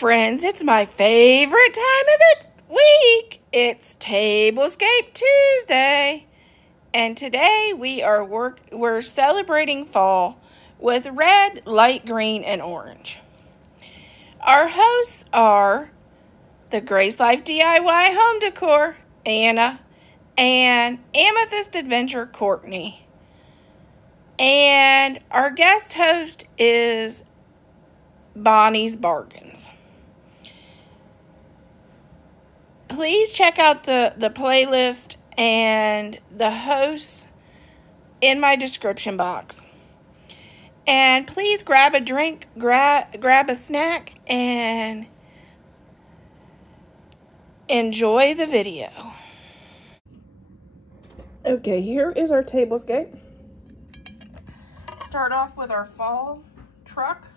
friends, it's my favorite time of the week. It's Tablescape Tuesday. And today we're celebrating fall with red, light green, and orange. Our hosts are the Grace Life DIY Home Decor, Anna, and Amethyst Adventure, Courtney. And our guest host is Bonnie's Bargains. Please check out the playlist and the hosts in my description box. And please grab a drink, grab a snack, and enjoy the video. Okay, here is our tablescape. Start off with our fall truck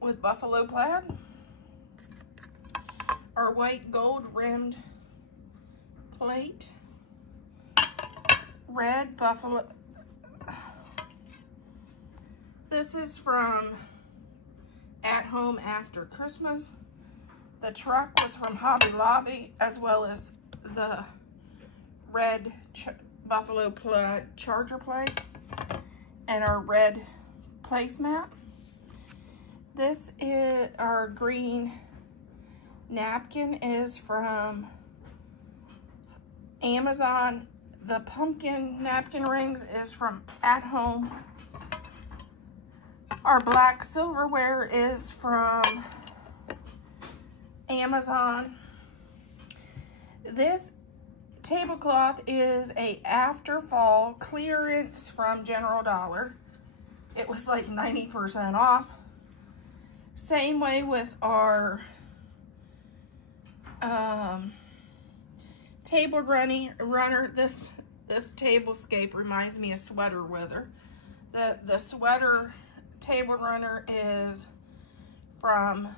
with buffalo plaid, our white gold rimmed plate, red buffalo. This is from At Home After Christmas. The truck was from Hobby Lobby, as well as the red buffalo plaid charger plate and our red placemat. This is our green napkin is from Amazon. The pumpkin napkin rings is from At Home. Our black silverware is from Amazon. This tablecloth is a after fall clearance from General Dollar. It was like 90% off. Same way with our table runner. This tablescape reminds me of sweater weather. The sweater table runner is from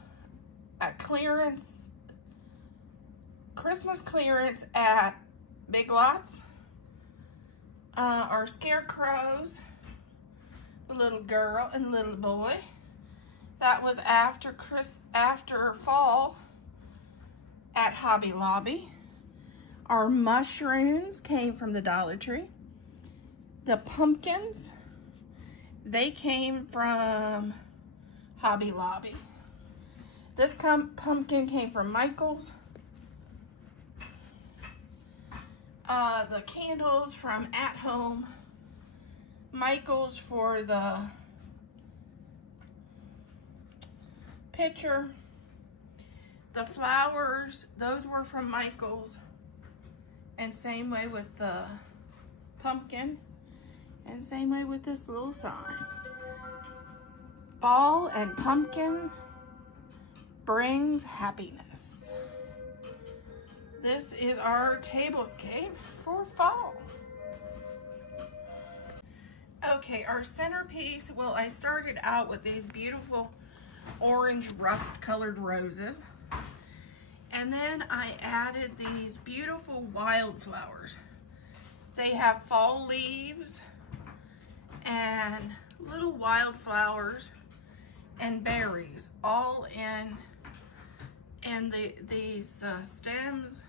a clearance, Christmas clearance at Big Lots. Our scarecrows, the little girl and little boy, that was after fall at Hobby Lobby. Our mushrooms came from the Dollar Tree. The pumpkins, they came from Hobby Lobby. This pumpkin came from Michael's. The candles from At Home. Michael's for the picture. The flowers, those were from Michael's. And same way with the pumpkin. And same way with this little sign. Fall and pumpkin brings happiness. This is our tablescape for fall. Okay, our centerpiece, well, I started out with these beautiful orange rust colored roses. And then I added these beautiful wildflowers. They have fall leaves and little wildflowers and berries all in these stems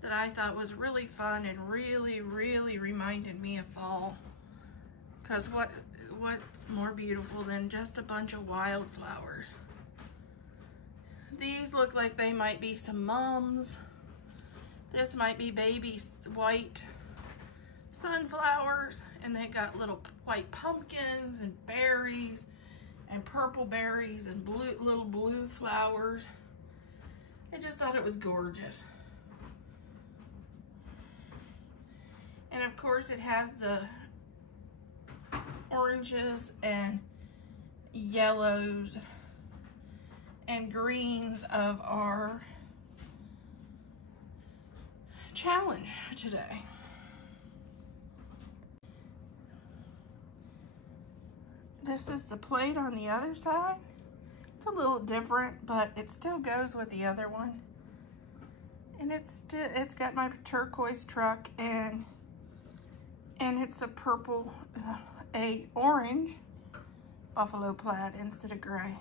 that I thought was really fun and really reminded me of fall. Because what's more beautiful than just a bunch of wildflowers? These look like they might be some mums. This might be baby white sunflowers, and they got little white pumpkins and berries and purple berries and little blue flowers. I just thought it was gorgeous. And of course it has the oranges and yellows and greens of our challenge today. This is the plate on the other side. It's a little different, but it still goes with the other one. And it's got my turquoise truck and it's a purple, a orange buffalo plaid instead of gray.